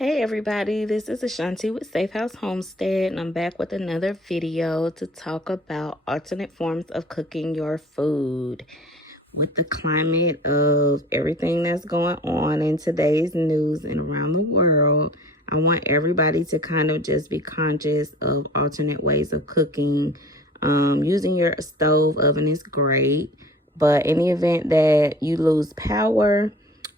Hey everybody, this is Ashanti with Safe House Homestead, and I'm back with another video to talk about alternate forms of cooking your food. With the climate of everything that's going on in today's news and around the world, I want everybody to kind of just be conscious of alternate ways of cooking. Using your stove oven is great, but in the event that you lose power,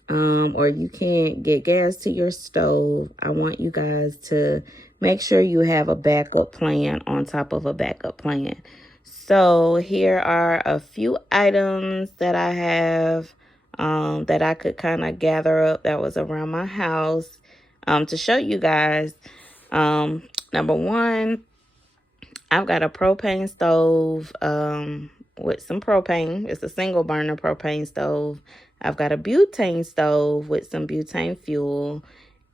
or you can't get gas to your stove, I want you guys to make sure you have a backup plan on top of a backup plan. So here are a few items that I have that I could kind of gather up that was around my house to show you guys. Number one, I've got a propane stove with some propane. It's a single burner propane stove. I've got a butane stove with some butane fuel.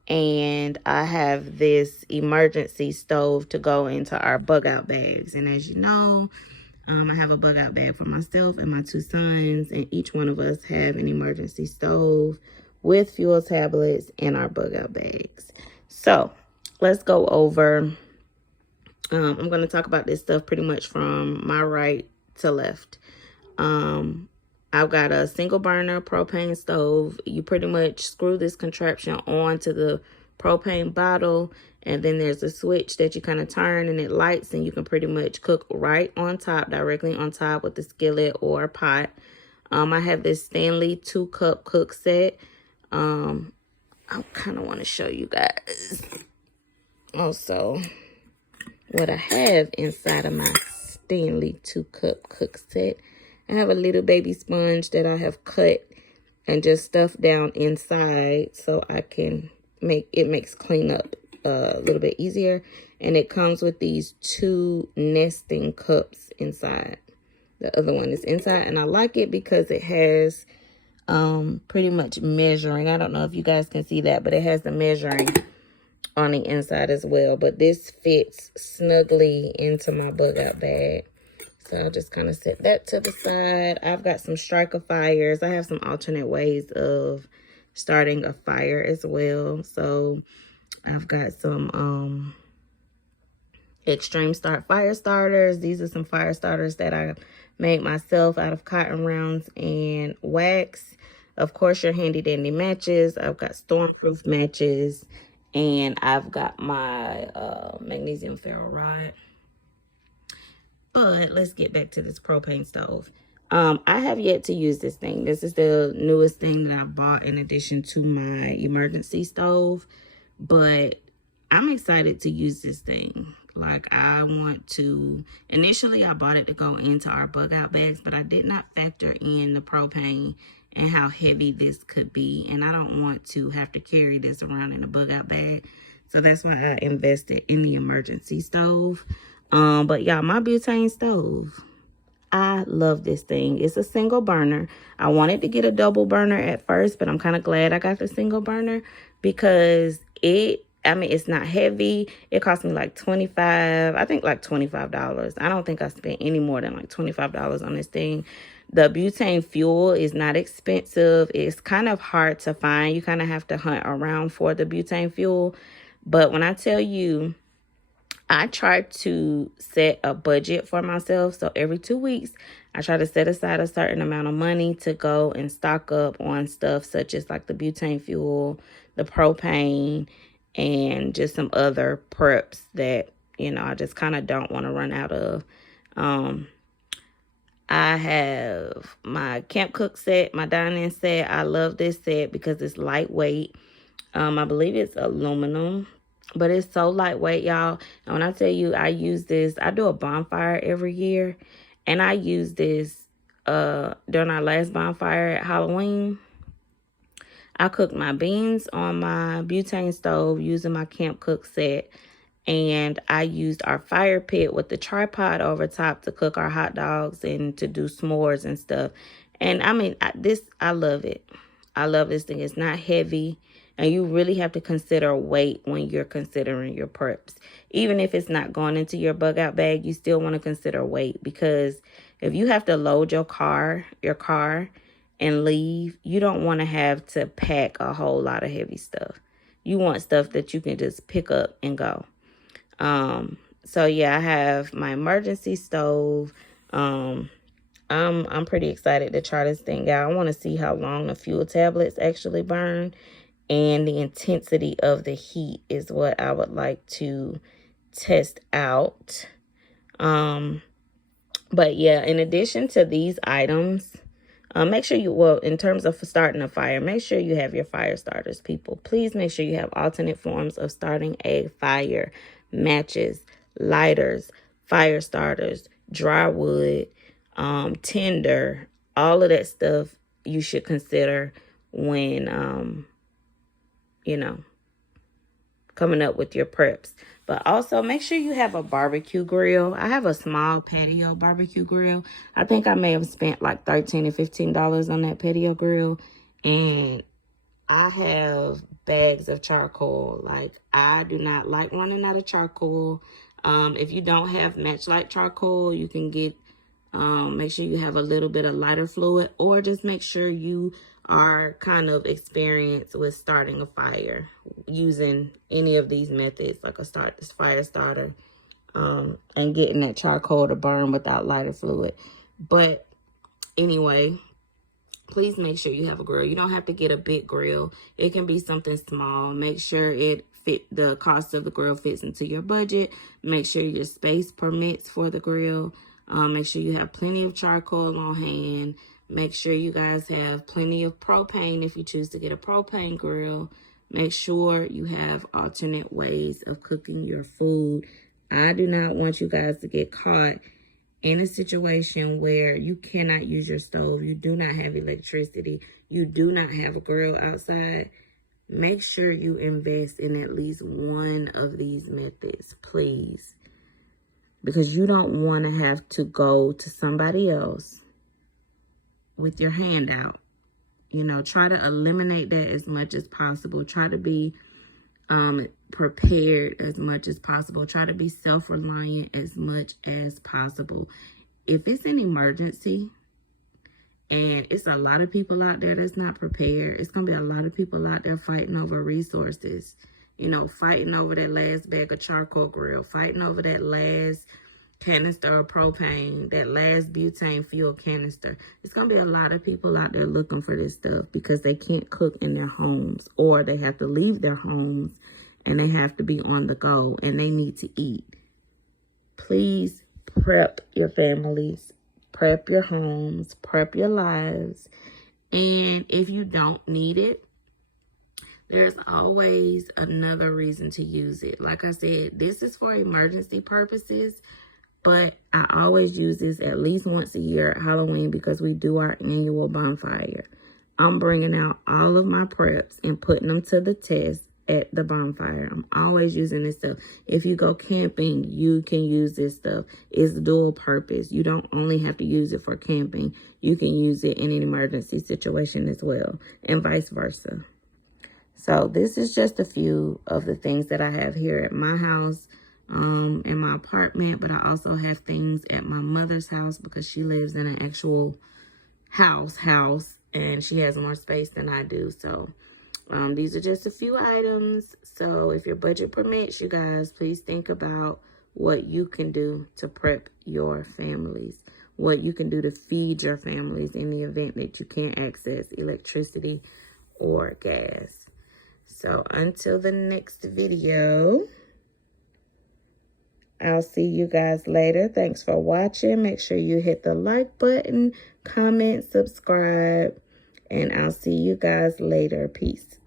And I have this emergency stove to go into our bug out bags. And as you know, I have a bug out bag for myself and my two sons. And each one of us have an emergency stove with fuel tablets in our bug out bags. So let's go over. I'm going to talk about this stuff pretty much from my right to left. I've got a single burner propane stove. You pretty much screw this contraption onto the propane bottle, and then there's a switch that you kind of turn and it lights, and you can pretty much cook right on top, directly on top with the skillet or pot. I have this Stanley 2-cup cook set. I kind of want to show you guys also what I have inside of my Stanley 2-cup cook set. I have a little baby sponge that I have cut and just stuffed down inside so I can makes cleanup a little bit easier. And it comes with these 2 nesting cups inside. The other one is inside, and I like it because it has pretty much measuring. I don't know if you guys can see that, but it has the measuring on the inside as well. But this fits snugly into my bug out bag. So I'll just kind of set that to the side. I've got some striker fires. I have some alternate ways of starting a fire as well. So I've got some extreme start fire starters. These are some fire starters that I made myself out of cotton rounds and wax. Of course, your handy dandy matches. I've got stormproof matches. And I've got my magnesium ferro rod. But let's get back to this propane stove. I have yet to use this thing. This is the newest thing that I bought in addition to my emergency stove. But I'm excited to use this thing. Like, I want to... Initially, I bought it to go into our bug out bags, but I did not factor in the propane and how heavy this could be. And I don't want to have to carry this around in a bug out bag. So that's why I invested in the emergency stove. But y'all, my butane stove, I love this thing. It's a single burner. I wanted to get a double burner at first, but I'm kind of glad I got the single burner because it's not heavy. It cost me like $25. I don't think I spent any more than like $25 on this thing. The butane fuel is not expensive. It's kind of hard to find. You kind of have to hunt around for the butane fuel. But when I tell you, I try to set a budget for myself. So every 2 weeks, I try to set aside a certain amount of money to go and stock up on stuff such as like the butane fuel, the propane, and just some other preps that, I just kind of don't want to run out of. I have my camp cook set, my dining set. I love this set because it's lightweight. I believe it's aluminum, but it's so lightweight, y'all. And when I tell you I use this, I do a bonfire every year. And I use this during our last bonfire at Halloween. I cooked my beans on my butane stove using my camp cook set. And I used our fire pit with the tripod over top to cook our hot dogs and to do s'mores and stuff. And I mean, I love it. I love this thing. It's not heavy. And you really have to consider weight when you're considering your preps. Even if it's not going into your bug out bag, you still want to consider weight. Because if you have to load your car and leave, you don't want to have to pack a whole lot of heavy stuff. You want stuff that you can just pick up and go. So yeah, I have my emergency stove. I'm pretty excited to try this thing out. I want to see how long the fuel tablets actually burn, and the intensity of the heat is what I would like to test out. But yeah, in addition to these items, make sure you, well, in terms of starting a fire, make sure you have your fire starters, people. Please make sure you have alternate forms of starting a fire: matches, lighters, fire starters, dry wood, tinder, all of that stuff you should consider when, you know, coming up with your preps. But also make sure you have a barbecue grill. I have a small patio barbecue grill. I think I may have spent like $13 or $15 on that patio grill. And I have bags of charcoal. Like, I do not like running out of charcoal. If you don't have matchlight charcoal, you can get, make sure you have a little bit of lighter fluid, or just make sure you are kind of experienced with starting a fire using any of these methods, like a fire starter, and getting that charcoal to burn without lighter fluid. But anyway, please make sure you have a grill. You don't have to get a big grill. It can be something small. Make sure the cost of the grill fits into your budget. Make sure your space permits for the grill. Make sure you have plenty of charcoal on hand. Make sure you guys have plenty of propane if you choose to get a propane grill. Make sure you have alternate ways of cooking your food. I do not want you guys to get caught in a situation where you cannot use your stove, you do not have electricity, you do not have a grill outside. Make sure you invest in at least one of these methods, please. Because you don't want to have to go to somebody else with your hand out. You know, try to eliminate that as much as possible. Try to be prepared as much as possible. Try to be self-reliant as much as possible. If it's an emergency and it's a lot of people out there that's not prepared, it's going to be a lot of people out there fighting over resources. You know, fighting over that last bag of charcoal grill, fighting over that last canister of propane, that last butane fuel canister. It's going to be a lot of people out there looking for this stuff because they can't cook in their homes, or they have to leave their homes and they have to be on the go and they need to eat. Please prep your families, prep your homes, prep your lives. And if you don't need it, there's always another reason to use it. Like I said, this is for emergency purposes. But I always use this at least once a year at Halloween because we do our annual bonfire. I'm bringing out all of my preps and putting them to the test at the bonfire. I'm always using this stuff. If you go camping, you can use this stuff. It's dual purpose. You don't only have to use it for camping. You can use it in an emergency situation as well, and vice versa. So this is just a few of the things that I have here at my house. In my apartment, but I also have things at my mother's house because she lives in an actual house and she has more space than I do. So these are just a few items. So if your budget permits, you guys, please think about what you can do to prep your families, what you can do to feed your families in the event that you can't access electricity or gas. So until the next video, I'll see you guys later. Thanks for watching. Make sure you hit the like button, comment, subscribe, and I'll see you guys later. Peace.